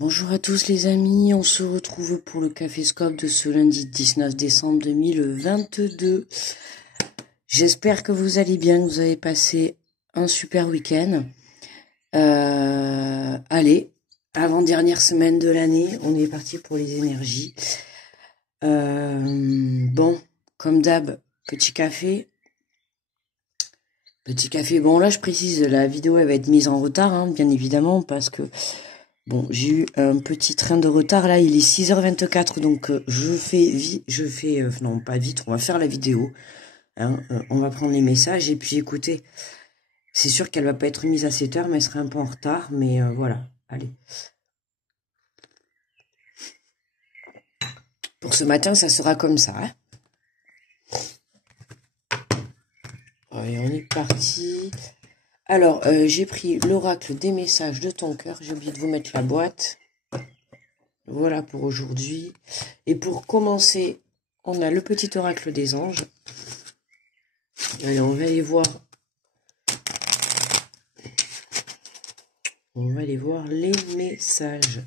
Bonjour à tous les amis, on se retrouve pour le Caféscope de ce lundi 19 décembre 2022. J'espère que vous allez bien, que vous avez passé un super week-end. Allez, avant-dernière semaine de l'année, on est parti pour les énergies. Bon, comme d'hab, petit café. Bon là je précise, la vidéo elle va être mise en retard, hein, bien évidemment, parce que bon, j'ai eu un petit train de retard, là, il est 6h24, donc non, pas vite, on va faire la vidéo, hein, on va prendre les messages, et puis écoutez, c'est sûr qu'elle va pas être mise à 7h, mais elle sera un peu en retard, mais voilà, allez. Pour ce matin, ça sera comme ça, hein. Allez, on est parti. Alors, j'ai pris l'oracle des messages de ton cœur, j'ai oublié de vous mettre la boîte. Voilà pour aujourd'hui. Et pour commencer, on a le petit oracle des anges. Allez, on va aller voir. On va aller voir les messages.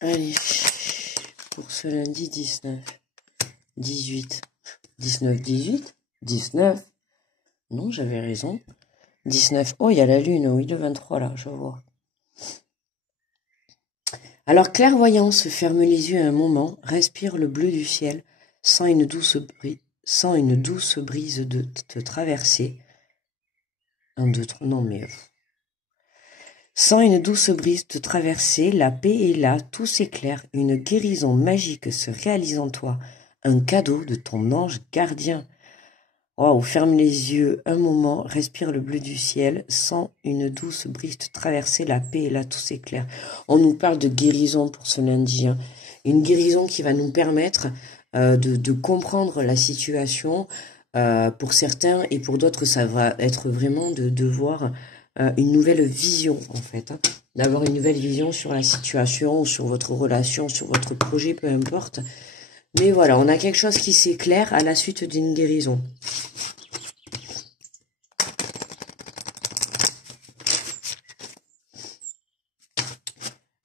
Allez, pour ce lundi 19, 18, 19, 18, 19. Non, j'avais raison. 19. Oh, il y a la lune, oui, le 23 là, je vois. Alors, clairvoyance, ferme les yeux un moment, respire le bleu du ciel, sens une douce brise de te traverser. 1, 2, 3, non mais... Sens une douce brise te traverser, la paix est là, tout s'éclaire, une guérison magique se réalise en toi, un cadeau de ton ange gardien. Waouh, ferme les yeux un moment, respire le bleu du ciel, sens une douce brise te traverser, la paix est là, tout s'éclaire. On nous parle de guérison pour ce lundi, hein. Une guérison qui va nous permettre de comprendre la situation pour certains, et pour d'autres ça va être vraiment de voir une nouvelle vision en fait, hein. D'avoir une nouvelle vision sur la situation, sur votre relation, sur votre projet, peu importe. Mais voilà, on a quelque chose qui s'éclaire à la suite d'une guérison.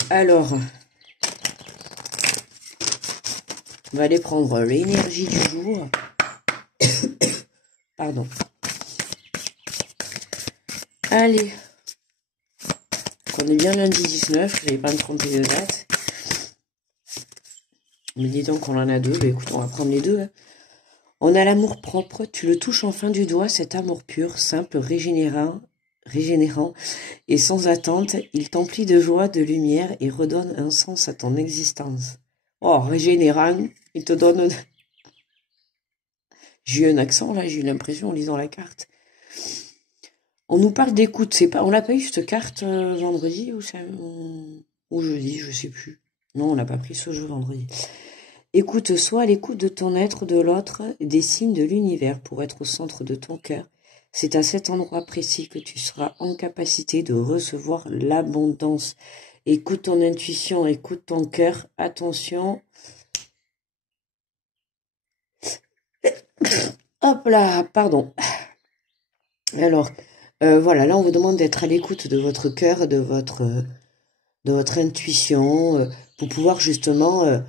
Alors, on va aller prendre l'énergie du jour. Pardon. Allez. On est bien lundi 19, je vais pas me tromper de date. Mais dis donc, on en a deux. Bah, écoute, on va prendre les deux, hein. On a l'amour propre, tu le touches enfin du doigt, cet amour pur, simple, régénérant et sans attente, il t'emplit de joie, de lumière et redonne un sens à ton existence. Oh, régénérant, il te donne... J'ai eu un accent là, j'ai eu l'impression en lisant la carte. On nous parle d'écoute, c'est pas, on n'a pas eu cette carte vendredi ou jeudi, je sais plus. Non, on n'a pas pris ce jeu vendredi. Écoute, sois à l'écoute de ton être, de l'autre, des signes de l'univers pour être au centre de ton cœur. C'est à cet endroit précis que tu seras en capacité de recevoir l'abondance. Écoute ton intuition, écoute ton cœur. Attention. Hop là, pardon. Alors, voilà, là on vous demande d'être à l'écoute de votre cœur, de votre intuition, pour pouvoir justement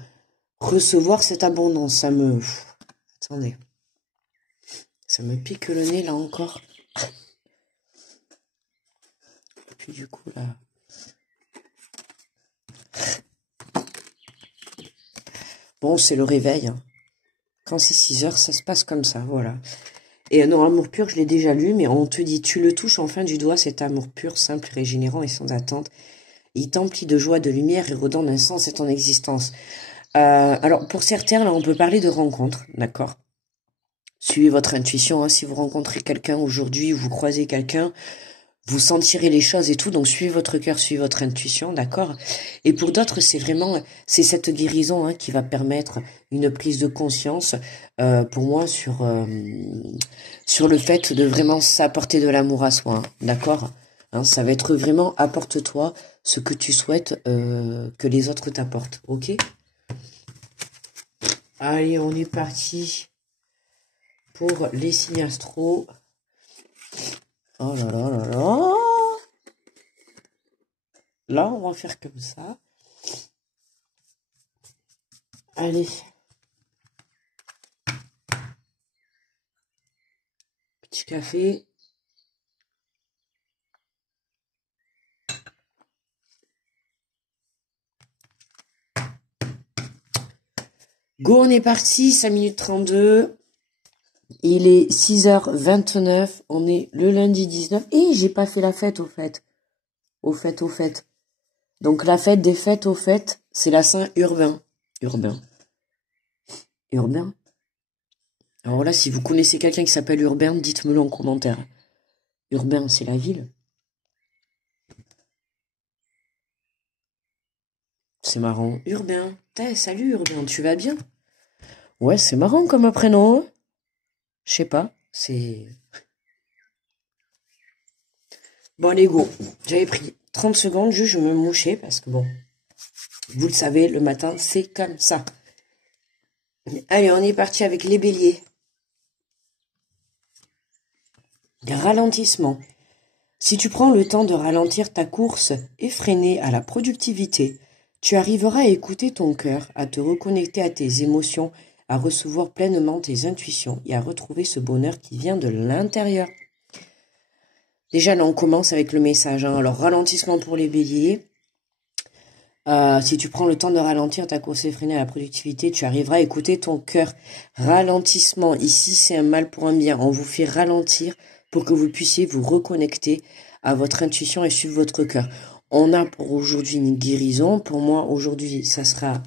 recevoir cette abondance. Attendez. Ça me pique le nez, là, encore. Puis du coup, là... Bon, c'est le réveil, hein. Quand c'est 6h, ça se passe comme ça, voilà. Et non, amour pur, je l'ai déjà lu, mais on te dit, tu le touches enfin du doigt, cet amour pur, simple, régénérant et sans attente. Il t'emplit de joie, de lumière et redonne un sens à ton existence. Alors, pour certains, là, on peut parler de rencontres, d'accord? Suivez votre intuition, hein. Si vous rencontrez quelqu'un aujourd'hui, vous croisez quelqu'un, vous sentirez les choses et tout, donc suivez votre cœur, suivez votre intuition, d'accord? Et pour d'autres, c'est cette guérison, hein, qui va permettre une prise de conscience, pour moi, sur le fait de vraiment s'apporter de l'amour à soi, hein, d'accord? Hein, ça va être vraiment apporte-toi ce que tu souhaites que les autres t'apportent, ok? Allez, on est parti pour les signes astro. Oh là là là là. Là, on va faire comme ça. Allez. Petit café. Go, on est parti, 5 minutes 32. Il est 6h29. On est le lundi 19. Et j'ai pas fait la fête au fait. Au fait. Donc la fête des fêtes au fait, c'est la Saint-Urbain. Urbain. Alors là, si vous connaissez quelqu'un qui s'appelle Urbain, dites-me-le en commentaire. Urbain, c'est la ville. C'est marrant. Urbain. Salut Urbain, tu vas bien? Ouais, c'est marrant comme prénom. Hein. Je sais pas, c'est... Bon, allez, go. J'avais pris 30 secondes, juste je me mouchais parce que bon, vous le savez, le matin, c'est comme ça. Allez, on est parti avec les béliers. Ralentissement. Si tu prends le temps de ralentir ta course effrénée à la productivité, tu arriveras à écouter ton cœur, à te reconnecter à tes émotions, à recevoir pleinement tes intuitions et à retrouver ce bonheur qui vient de l'intérieur. Déjà, là, on commence avec le message. Hein. Alors, ralentissement pour les béliers. Si tu prends le temps de ralentir ta course effrénée à la productivité, tu arriveras à écouter ton cœur. Ralentissement, ici, c'est un mal pour un bien. On vous fait ralentir pour que vous puissiez vous reconnecter à votre intuition et suivre votre cœur. On a pour aujourd'hui une guérison. Pour moi, aujourd'hui, ça sera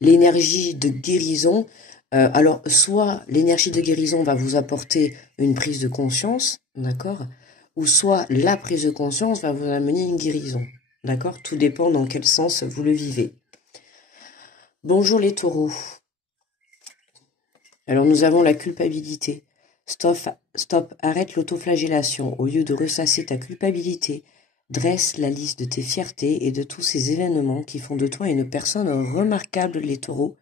l'énergie de guérison. Alors, soit l'énergie de guérison va vous apporter une prise de conscience, d'accord? Ou soit la prise de conscience va vous amener une guérison, d'accord? Tout dépend dans quel sens vous le vivez. Bonjour les taureaux. Alors, nous avons la culpabilité. Stop, arrête l'autoflagellation. Au lieu de ressasser ta culpabilité, dresse la liste de tes fiertés et de tous ces événements qui font de toi une personne remarquable, les taureaux.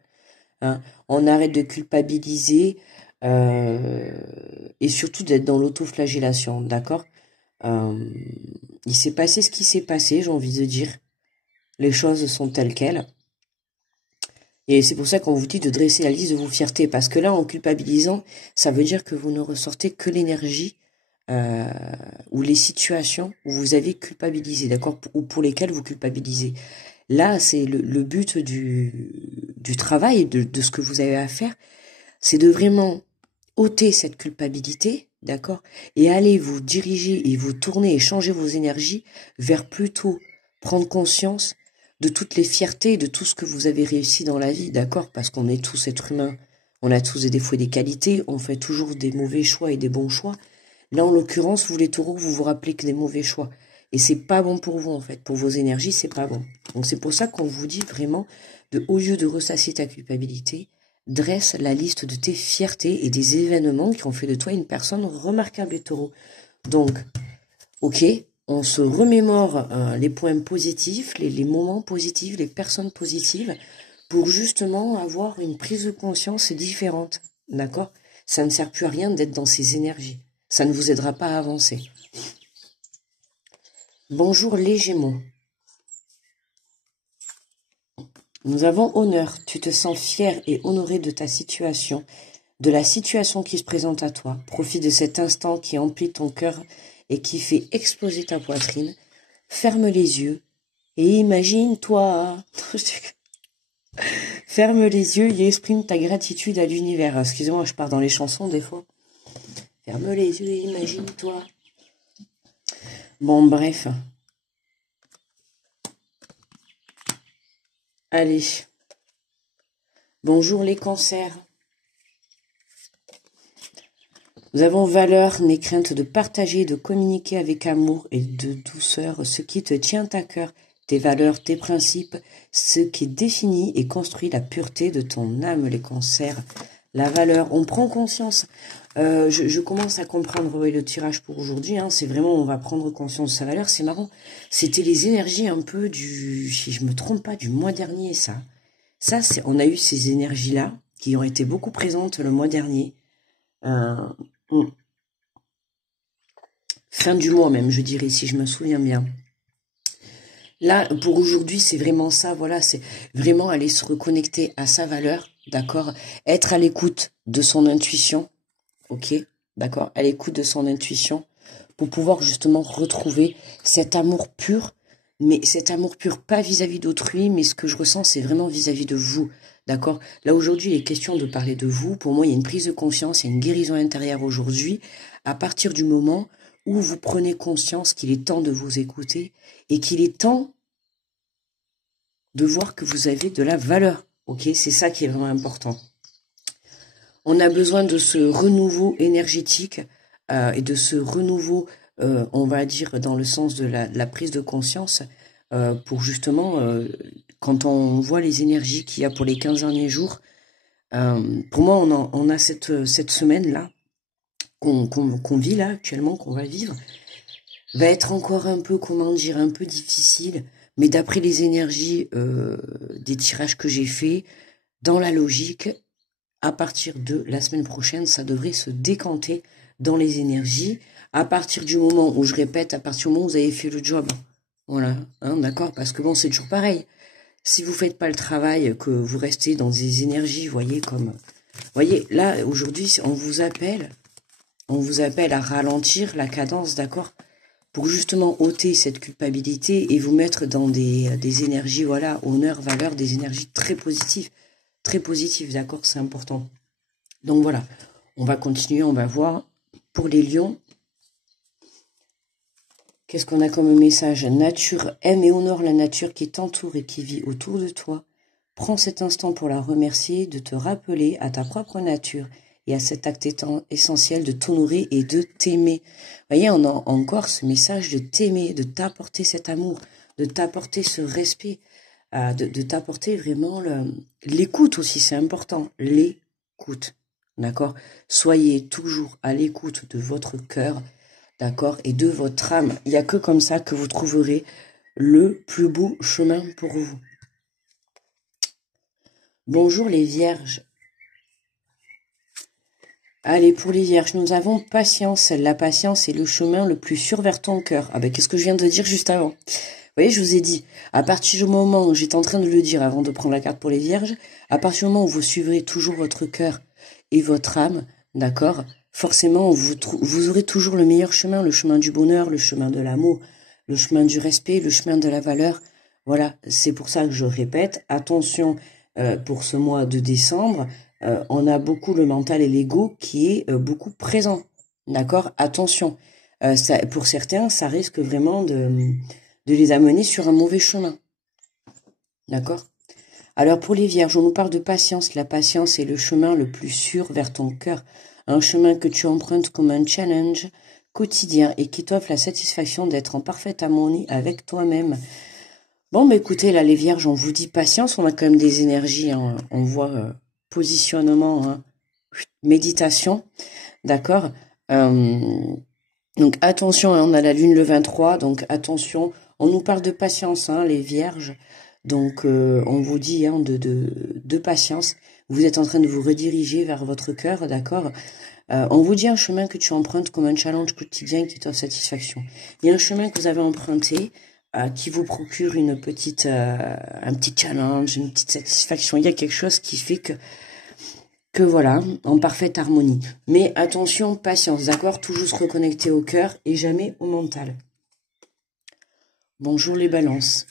Hein. On arrête de culpabiliser et surtout d'être dans l'autoflagellation, d'accord? Il s'est passé ce qui s'est passé, j'ai envie de dire. Les choses sont telles quelles. Et c'est pour ça qu'on vous dit de dresser la liste de vos fiertés. Parce que là, en culpabilisant, ça veut dire que vous ne ressortez que l'énergie ou les situations où vous avez culpabilisé, d'accord? Ou pour lesquelles vous culpabilisez. Là, c'est le but du travail, de ce que vous avez à faire, c'est de vraiment ôter cette culpabilité, d'accord? Et aller vous diriger et vous tourner et changer vos énergies vers plutôt prendre conscience de toutes les fiertés et de tout ce que vous avez réussi dans la vie, d'accord? Parce qu'on est tous êtres humains, on a tous des défauts et des qualités, on fait toujours des mauvais choix et des bons choix. Là, en l'occurrence, vous les taureaux, vous vous rappelez que des mauvais choix. Et c'est pas bon pour vous, en fait. Pour vos énergies, c'est pas bon. Donc, c'est pour ça qu'on vous dit vraiment, au lieu de ressasser ta culpabilité, dresse la liste de tes fiertés et des événements qui ont fait de toi une personne remarquable, les taureaux. Donc, ok, on se remémore les points positifs, les moments positifs, les personnes positives, pour justement avoir une prise de conscience différente. D'accord? Ça ne sert plus à rien d'être dans ces énergies. Ça ne vous aidera pas à avancer. Bonjour les Gémeaux. Nous avons honneur. Tu te sens fier et honoré de ta situation, de la situation qui se présente à toi. Profite de cet instant qui emplit ton cœur et qui fait exploser ta poitrine. Ferme les yeux et imagine-toi. Ferme les yeux et exprime ta gratitude à l'univers. Excusez-moi, je pars dans les chansons des fois. Ferme les yeux et imagine-toi. Bon, bref. Allez. Bonjour les cancers. Nous avons valeur, n'aie crainte de partager, de communiquer avec amour et de douceur ce qui te tient à cœur, tes valeurs, tes principes, ce qui définit et construit la pureté de ton âme, les cancers. La valeur, on prend conscience. Je commence à comprendre le tirage pour aujourd'hui. Hein, c'est vraiment, on va prendre conscience de sa valeur. C'est marrant. C'était les énergies un peu si je me trompe pas, du mois dernier, ça. Ça, on a eu ces énergies-là qui ont été beaucoup présentes le mois dernier. Fin du mois même, je dirais, si je me souviens bien. Là, pour aujourd'hui, c'est vraiment ça, voilà, c'est vraiment aller se reconnecter à sa valeur, d'accord? Être à l'écoute de son intuition, ok? D'accord? À l'écoute de son intuition, pour pouvoir justement retrouver cet amour pur, mais cet amour pur pas vis-à-vis d'autrui, mais ce que je ressens, c'est vraiment vis-à-vis de vous, d'accord? Là, aujourd'hui, il est question de parler de vous. Pour moi, il y a une prise de conscience, il y a une guérison intérieure aujourd'hui, à partir du moment où vous prenez conscience qu'il est temps de vous écouter et qu'il est temps de voir que vous avez de la valeur, ok? C'est ça qui est vraiment important. On a besoin de ce renouveau énergétique et de ce renouveau, on va dire, dans le sens de la prise de conscience pour justement, quand on voit les énergies qu'il y a pour les 15 derniers jours, pour moi, on a cette semaine-là qu'on vit là actuellement, qu'on va vivre, va être encore un peu, comment dire, un peu difficile, mais d'après les énergies des tirages que j'ai faits, dans la logique, à partir de la semaine prochaine, ça devrait se décanter dans les énergies. À partir du moment où, je répète, à partir du moment où vous avez fait le job. Voilà, hein, d'accord? Parce que bon, c'est toujours pareil. Si vous faites pas le travail, que vous restez dans des énergies, voyez, comme... Voyez, là, aujourd'hui, on vous appelle à ralentir la cadence, d'accord? Pour justement ôter cette culpabilité et vous mettre dans des énergies, voilà, honneur, valeur, des énergies très positives, d'accord, c'est important. Donc voilà, on va continuer, on va voir. Pour les lions, qu'est-ce qu'on a comme message? Nature, aime et honore la nature qui t'entoure et qui vit autour de toi. Prends cet instant pour la remercier, de te rappeler à ta propre nature et à cet acte essentiel de t'honorer et de t'aimer. Vous voyez, on a encore ce message de t'aimer, de t'apporter cet amour, de t'apporter ce respect, de t'apporter vraiment l'écoute aussi, c'est important, l'écoute, d'accord? Soyez toujours à l'écoute de votre cœur, d'accord, et de votre âme. Il n'y a que comme ça que vous trouverez le plus beau chemin pour vous. Bonjour les vierges. Allez, pour les vierges, nous avons patience. La patience est le chemin le plus sûr vers ton cœur. Ah ben, qu'est-ce que je viens de dire juste avant? Vous voyez, je vous ai dit, à partir du moment où j'étais en train de le dire avant de prendre la carte pour les vierges, à partir du moment où vous suivrez toujours votre cœur et votre âme, d'accord, forcément, vous aurez toujours le meilleur chemin, le chemin du bonheur, le chemin de l'amour, le chemin du respect, le chemin de la valeur. Voilà, c'est pour ça que je répète, attention pour ce mois de décembre, on a beaucoup le mental et l'ego qui est beaucoup présent, d'accord? Attention, pour certains, ça risque vraiment de les amener sur un mauvais chemin, d'accord? Alors pour les vierges, on nous parle de patience. La patience est le chemin le plus sûr vers ton cœur, un chemin que tu empruntes comme un challenge quotidien et qui t'offre la satisfaction d'être en parfaite harmonie avec toi-même. Bon, mais écoutez, là, les vierges, on vous dit patience, on a quand même des énergies, hein, on voit positionnement, hein, méditation, d'accord, donc attention, hein, on a la lune le 23, donc attention, on nous parle de patience, hein, les vierges, donc on vous dit hein, de patience, vous êtes en train de vous rediriger vers votre cœur, d'accord, on vous dit un chemin que tu empruntes comme un challenge quotidien qui t'offre satisfaction. Il y a un chemin que vous avez emprunté qui vous procure un petit challenge, une petite satisfaction. Il y a quelque chose qui fait que voilà, en parfaite harmonie. Mais attention, patience, d'accord? Toujours se reconnecter au cœur et jamais au mental. Bonjour les balances.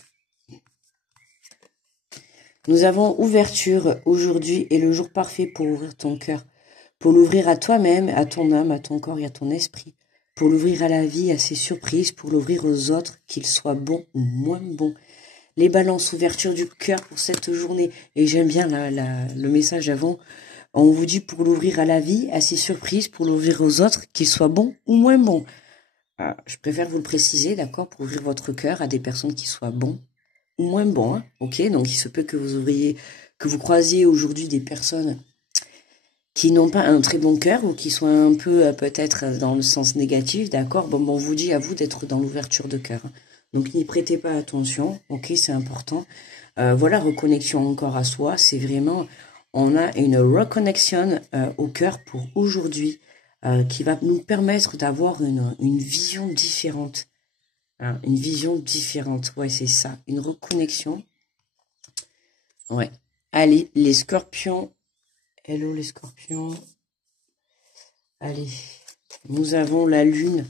Nous avons ouverture. Aujourd'hui est le jour parfait pour ouvrir ton cœur, pour l'ouvrir à toi-même, à ton âme, à ton corps et à ton esprit, pour l'ouvrir à la vie, à ses surprises, pour l'ouvrir aux autres, qu'ils soient bons ou moins bons. Les balances, ouverture du cœur pour cette journée. Et j'aime bien le message avant. On vous dit pour l'ouvrir à la vie, à ses surprises, pour l'ouvrir aux autres, qu'ils soient bons ou moins bons. Je préfère vous le préciser, d'accord, pour ouvrir votre cœur à des personnes qui soient bons ou moins bons. Hein, ok, donc il se peut que vous croisiez aujourd'hui des personnes qui n'ont pas un très bon cœur ou qui soient un peu peut-être dans le sens négatif, d'accord. Bon, on vous dit à vous d'être dans l'ouverture de cœur. Hein. Donc n'y prêtez pas attention, ok, c'est important. Voilà, reconnexion encore à soi, c'est vraiment, on a une reconnexion au cœur pour aujourd'hui qui va nous permettre d'avoir une vision différente. Hein, une vision différente, ouais, c'est ça, une reconnexion. Ouais. Allez, les scorpions. Hello les scorpions. Allez, nous avons la lune.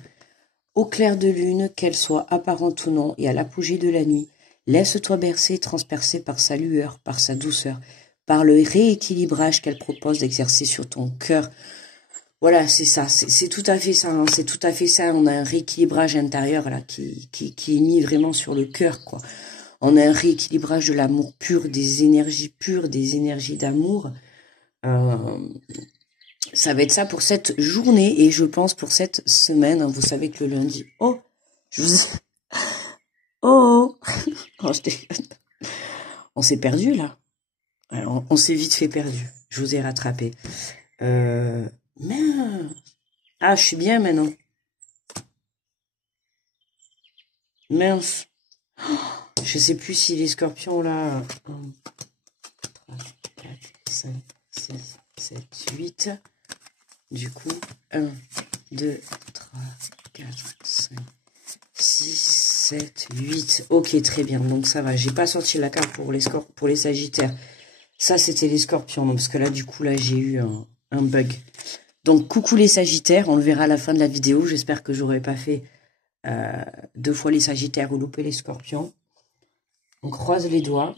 Au clair de lune, qu'elle soit apparente ou non, et à l'apogée de la nuit, laisse-toi bercer, transpercer par sa lueur, par sa douceur, par le rééquilibrage qu'elle propose d'exercer sur ton cœur. Voilà, c'est ça, c'est tout à fait ça, hein, c'est tout à fait ça. On a un rééquilibrage intérieur là qui est mis vraiment sur le cœur, quoi. On a un rééquilibrage de l'amour pur, des énergies pures, des énergies d'amour. Ça va être ça pour cette journée et je pense pour cette semaine. Hein, vous savez que le lundi... Oh, je vous... Oh, oh je déconne. On s'est perdu là. On s'est vite fait perdu. Je vous ai rattrapé. Mince. Ah, je suis bien maintenant. Mince. Oh, je sais plus si les scorpions là... 1, 3, 4, 5, 6, 7, 8... Du coup, 1, 2, 3, 4, 5, 6, 7, 8. Ok, très bien. Donc ça va. J'ai pas sorti la carte pour les sagittaires. Ça, c'était les scorpions. Parce que là, du coup, là, j'ai eu un bug. Donc, coucou les sagittaires. On le verra à la fin de la vidéo. J'espère que j'aurais pas fait 2 fois les sagittaires ou loupé les scorpions. On croise les doigts.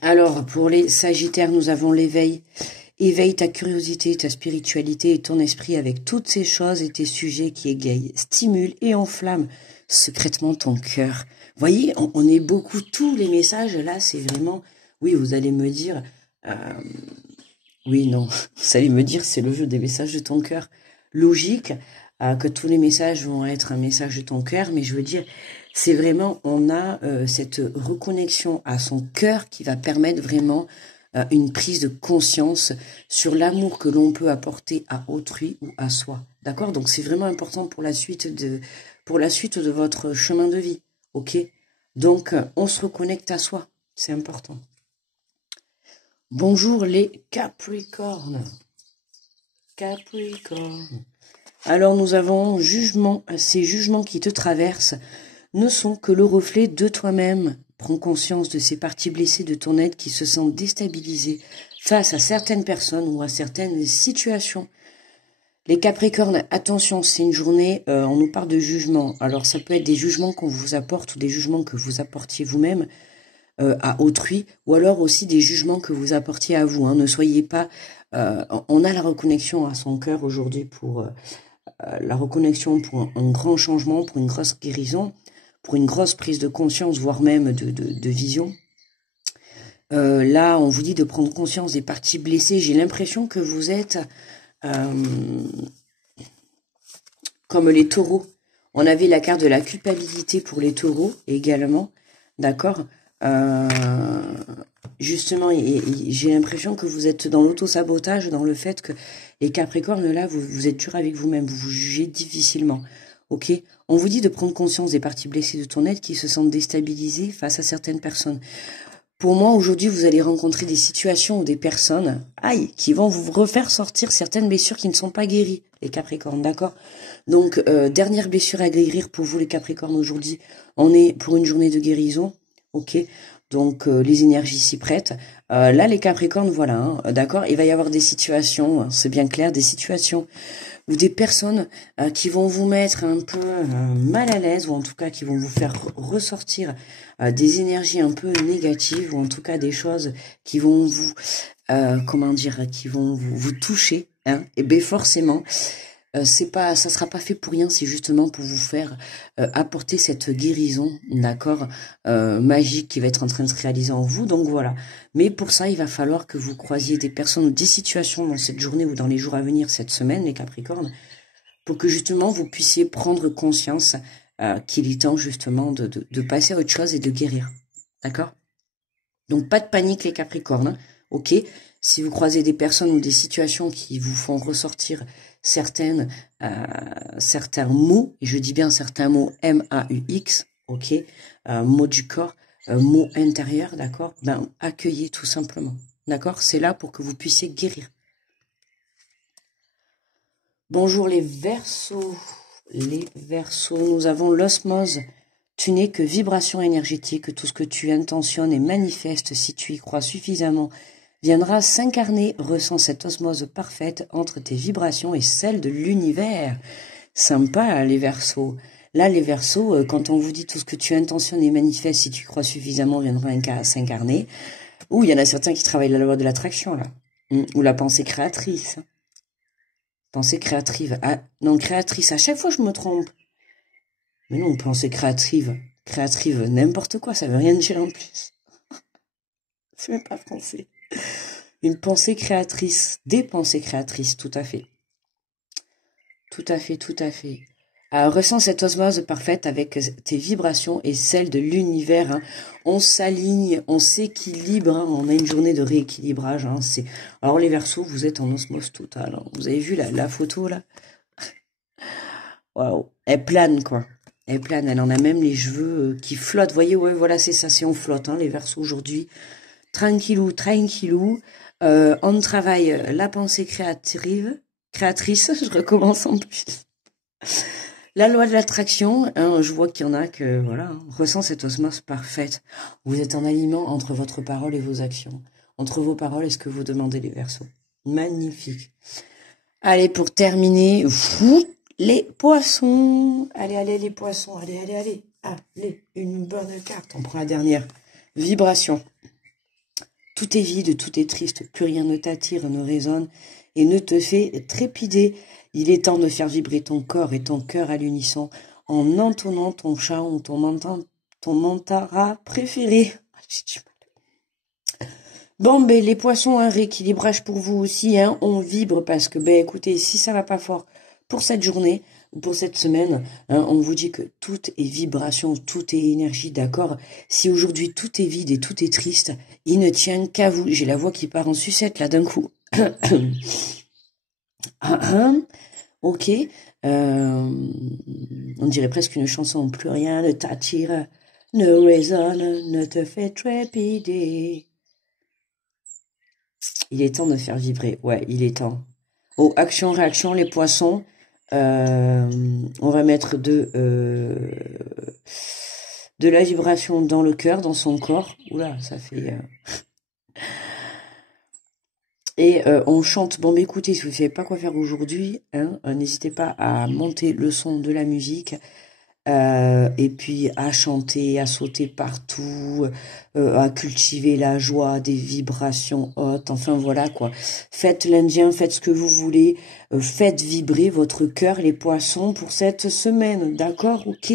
Alors, pour les sagittaires, nous avons l'éveil. Éveille ta curiosité, ta spiritualité et ton esprit avec toutes ces choses et tes sujets qui égayent, stimulent et enflamment secrètement ton cœur. Voyez, on est beaucoup, tous les messages là, c'est vraiment... Oui, vous allez me dire... oui, non, vous allez me dire c'est le jeu des messages de ton cœur. Logique que tous les messages vont être un message de ton cœur, mais je veux dire, c'est vraiment, on a cette reconnexion à son cœur qui va permettre vraiment... une prise de conscience sur l'amour que l'on peut apporter à autrui ou à soi. D'accord? Donc c'est vraiment important pour la suite de votre chemin de vie. Ok? Donc on se reconnecte à soi. C'est important. Bonjour les Capricornes. Capricorne. Alors nous avons jugement. Ces jugements qui te traversent ne sont que le reflet de toi-même. Prends conscience de ces parties blessées de ton être qui se sentent déstabilisées face à certaines personnes ou à certaines situations. Les Capricornes, attention, c'est une journée, on nous parle de jugement. Alors ça peut être des jugements qu'on vous apporte ou des jugements que vous apportiez vous-même à autrui, ou alors aussi des jugements que vous apportiez à vous. Hein. Ne soyez pas... on a la reconnexion à son cœur aujourd'hui pour... la reconnexion pour un grand changement, pour une grosse guérison, pour une grosse prise de conscience, voire même de vision. Là, on vous dit de prendre conscience des parties blessées. J'ai l'impression que vous êtes comme les taureaux. On avait la carte de la culpabilité pour les taureaux également, d'accord. Justement, j'ai l'impression que vous êtes dans l'auto-sabotage, dans le fait que les Capricornes, là, vous êtes dur avec vous-même, vous vous jugez difficilement. Ok, on vous dit de prendre conscience des parties blessées de ton être qui se sentent déstabilisées face à certaines personnes. Pour moi, aujourd'hui, vous allez rencontrer des situations ou des personnes, aïe, qui vont vous refaire sortir certaines blessures qui ne sont pas guéries, les Capricornes, d'accord? Donc, dernière blessure à guérir pour vous, les Capricornes, aujourd'hui. On est pour une journée de guérison, ok? Donc, les énergies s'y prêtent. Là, les Capricornes, voilà, hein, d'accord? Il va y avoir des situations, c'est bien clair, des situations ou des personnes qui vont vous mettre un peu mal à l'aise, ou en tout cas qui vont vous faire ressortir des énergies un peu négatives, ou en tout cas des choses qui vont vous, comment dire, qui vont vous toucher, hein, et bien forcément, ça sera pas fait pour rien, c'est justement pour vous faire apporter cette guérison, d'accord, magique qui va être en train de se réaliser en vous. Donc voilà. Mais pour ça, il va falloir que vous croisiez des personnes ou des situations dans cette journée ou dans les jours à venir, cette semaine, les Capricornes, pour que justement vous puissiez prendre conscience qu'il est temps justement de passer à autre chose et de guérir. D'accord? Donc pas de panique les Capricornes, hein, ok? Si vous croisez des personnes ou des situations qui vous font ressortir certains mots, et je dis bien certains mots M-A-U-X, ok, mots du corps, mots intérieurs, d'accord? Ben, accueillez tout simplement, d'accord? C'est là pour que vous puissiez guérir. Bonjour les Verseaux. Les Verseaux, nous avons l'osmose. Tu n'es que vibration énergétique, tout ce que tu intentionnes et manifestes, si tu y crois suffisamment, viendra s'incarner, ressens cette osmose parfaite entre tes vibrations et celles de l'univers. Sympa, les Verseaux. Là, les Verseaux, quand on vous dit tout ce que tu intentionnes et manifestes, si tu y crois suffisamment, viendra s'incarner. Ou il y en a certains qui travaillent la loi de l'attraction, là. Ou la pensée créatrice. Pensée créatrice. Ah, non, créatrice, à chaque fois je me trompe. Mais non, pensée créative, n'importe quoi, ça veut rien dire en plus. C'est même pas français. Une pensée créatrice, des pensées créatrices, tout à fait. Tout à fait, tout à fait. Ressens cette osmose parfaite avec tes vibrations et celles de l'univers. Hein. On s'aligne, on s'équilibre, hein. On a une journée de rééquilibrage. Hein. Alors les Verseaux, vous êtes en osmose totale. Hein. Vous avez vu la photo là? Waouh, elle plane quoi. Elle plane, elle en a même les cheveux qui flottent. Vous voyez, ouais, voilà, c'est ça, c'est on flotte, hein, les Verseaux aujourd'hui. Tranquillou, tranquillou. On travaille la pensée créatrice, je recommence en plus. La loi de l'attraction, hein, je vois qu'il y en a que, voilà, hein, ressent cette osmose parfaite. Vous êtes en aliment entre votre parole et vos actions. Entre vos paroles et ce que vous demandez, les Verseaux. Magnifique. Allez, pour terminer, les Poissons. Allez, les Poissons. Allez. Allez, une bonne carte. On prend la dernière. Vibration. Tout est vide, tout est triste. Plus rien ne t'attire, ne résonne et ne te fait trépider. Il est temps de faire vibrer ton corps et ton cœur à l'unisson en entonnant ton chant ou ton mantara préféré. Bon, ben, les Poissons, un rééquilibrage pour vous aussi, hein. On vibre parce que, ben, écoutez, si ça va pas fort pour cette journée ou pour cette semaine, hein, on vous dit que tout est vibration, tout est énergie, d'accord? Si aujourd'hui tout est vide et tout est triste, il ne tient qu'à vous. J'ai la voix qui part en sucette, là, d'un coup. Ok. On dirait presque une chanson. Plus rien ne t'attire, ne résonne, ne te fait trépider. Il est temps de faire vibrer. Ouais, il est temps. Oh, action, réaction, les Poissons. On va mettre de la vibration dans le cœur, dans son corps. Oula, ça fait... Et on chante. Bon, mais écoutez, si vous ne savez pas quoi faire aujourd'hui, hein, n'hésitez pas à monter le son de la musique. Et puis à chanter, à sauter partout, à cultiver la joie, des vibrations hautes, enfin voilà quoi. Faites l'Indien, faites ce que vous voulez, faites vibrer votre cœur, les Poissons, pour cette semaine, d'accord, ok.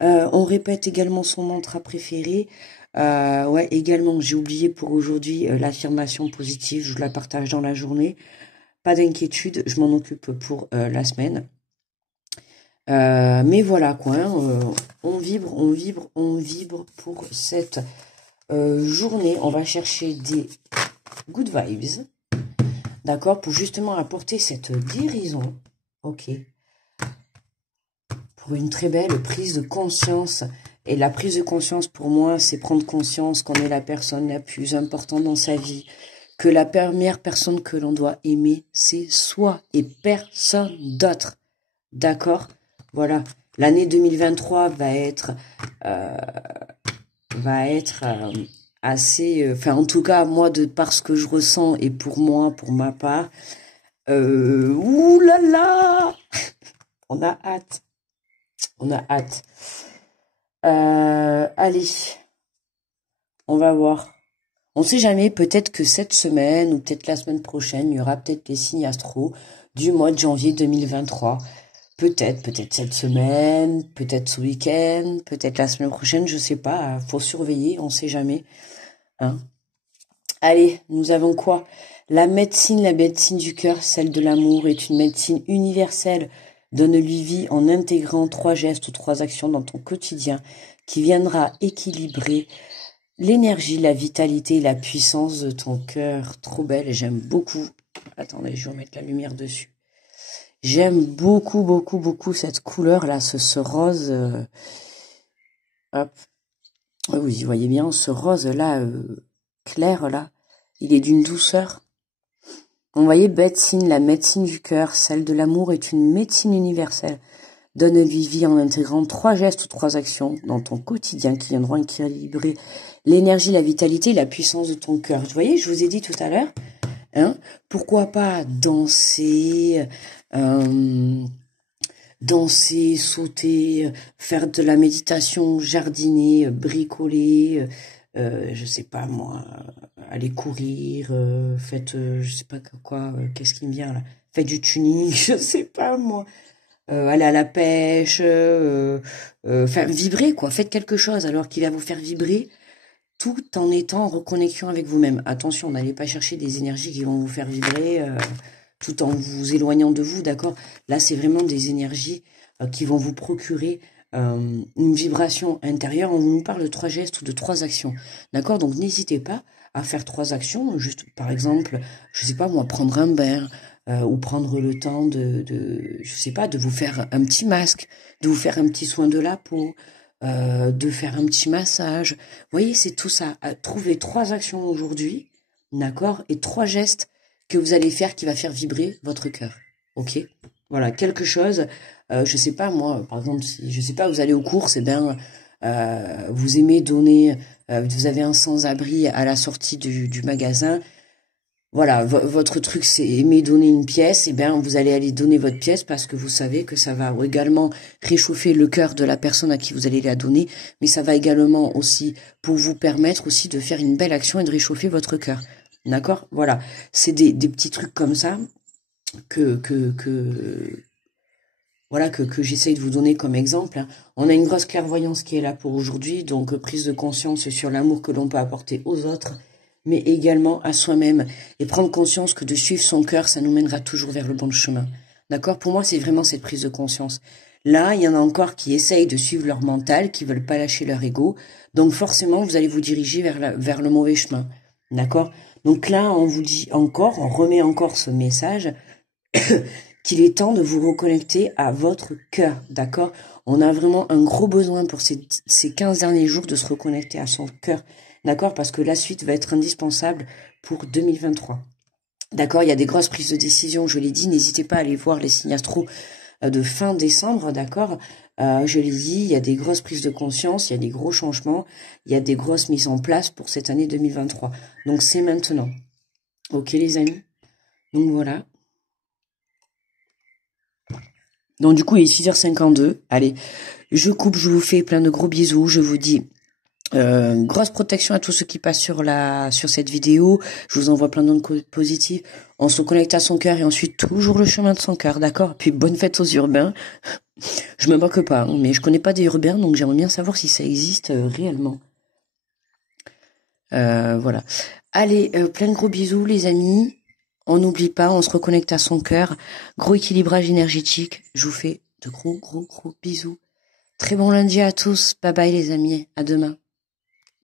On répète également son mantra préféré. Ouais, également, j'ai oublié pour aujourd'hui l'affirmation positive, je la partage dans la journée. Pas d'inquiétude, je m'en occupe pour la semaine. Mais voilà quoi, hein, on vibre pour cette journée. On va chercher des good vibes, d'accord, pour justement apporter cette guérison, ok, pour une très belle prise de conscience. Et la prise de conscience pour moi, c'est prendre conscience qu'on est la personne la plus importante dans sa vie, que la première personne que l'on doit aimer, c'est soi et personne d'autre, d'accord? Voilà, l'année 2023 va être assez... Enfin, en tout cas, moi, de par ce que je ressens, et pour moi, pour ma part, ouh là là on a hâte. On a hâte. Allez, on va voir. On sait jamais, peut-être que cette semaine, ou peut-être la semaine prochaine, il y aura peut-être les signes astro du mois de janvier 2023. Peut-être cette semaine, peut-être ce week-end, peut-être la semaine prochaine, je sais pas. Faut surveiller, on sait jamais. Hein. Allez, nous avons quoi? La médecine du cœur, celle de l'amour, est une médecine universelle. Donne-lui vie en intégrant 3 gestes ou 3 actions dans ton quotidien qui viendra équilibrer l'énergie, la vitalité et la puissance de ton cœur. Trop belle, j'aime beaucoup. Attendez, je vais remettre la lumière dessus. J'aime beaucoup cette couleur là, ce rose. Hop. Vous y voyez bien, ce rose-là, clair, là, il est d'une douceur. Vous voyez, médecine, la médecine du cœur, celle de l'amour est une médecine universelle. Donne vie en intégrant 3 gestes ou 3 actions dans ton quotidien qui viendront équilibrer l'énergie, la vitalité et la puissance de ton cœur. Vous voyez, je vous ai dit tout à l'heure, hein, pourquoi pas danser, danser, sauter, faire de la méditation, jardiner, bricoler, je sais pas moi, aller courir, faites, je sais pas quoi, qu'est-ce qui me vient là, faites du tuning, je sais pas moi, aller à la pêche, faire vibrer quoi, faites quelque chose alors qui va vous faire vibrer tout en étant en reconnexion avec vous-même. Attention, n'allez pas chercher des énergies qui vont vous faire vibrer tout en vous éloignant de vous, d'accord? Là, c'est vraiment des énergies qui vont vous procurer une vibration intérieure. On nous parle de 3 gestes ou de 3 actions, d'accord? Donc, n'hésitez pas à faire 3 actions, juste par exemple, je sais pas moi, prendre un bain, ou prendre le temps je sais pas, de vous faire un petit masque, de vous faire un petit soin de la peau, de faire un petit massage. Vous voyez, c'est tout ça. Trouvez 3 actions aujourd'hui, d'accord, et 3 gestes que vous allez faire qui va faire vibrer votre cœur. Ok? Voilà, quelque chose, je sais pas, moi, par exemple, si, je sais pas, vous allez aux courses, et bien, vous aimez donner, vous avez un sans-abri à la sortie du magasin. Voilà, votre truc c'est aimer donner une pièce, et bien vous allez aller donner votre pièce parce que vous savez que ça va également réchauffer le cœur de la personne à qui vous allez la donner, mais ça va également aussi pour vous permettre aussi de faire une belle action et de réchauffer votre cœur. D'accord? Voilà, c'est des petits trucs comme ça voilà que j'essaye de vous donner comme exemple. Hein. On a une grosse clairvoyance qui est là pour aujourd'hui, donc prise de conscience sur l'amour que l'on peut apporter aux autres, mais également à soi-même, et prendre conscience que de suivre son cœur, ça nous mènera toujours vers le bon chemin. D'accord? Pour moi, c'est vraiment cette prise de conscience. Là, il y en a encore qui essayent de suivre leur mental, qui veulent pas lâcher leur ego, donc forcément, vous allez vous diriger vers le mauvais chemin. D'accord? Donc là, on vous dit encore, on remet encore ce message, qu'il est temps de vous reconnecter à votre cœur, d'accord? On a vraiment un gros besoin pour ces 15 derniers jours de se reconnecter à son cœur, d'accord? Parce que la suite va être indispensable pour 2023. D'accord? Il y a des grosses prises de décision, je l'ai dit, n'hésitez pas à aller voir les signes astro de fin décembre, d'accord? Je l'ai dit, il y a des grosses prises de conscience, il y a des gros changements, il y a des grosses mises en place pour cette année 2023. Donc c'est maintenant. Ok les amis? Donc voilà. Donc du coup, il est 6h52. Allez, je coupe, je vous fais plein de gros bisous. Je vous dis grosse protection à tous ceux qui passent sur cette vidéo. Je vous envoie plein d'ondes positives. On se connecte à son cœur et ensuite toujours le chemin de son cœur, d'accord? Puis bonne fête aux urbains. Je me moque pas, hein, mais je connais pas des urbains, donc j'aimerais bien savoir si ça existe réellement. Voilà. Allez, plein de gros bisous les amis. On n'oublie pas, on se reconnecte à son cœur. Gros équilibrage énergétique. Je vous fais de gros bisous. Très bon lundi à tous. Bye bye les amis. À demain.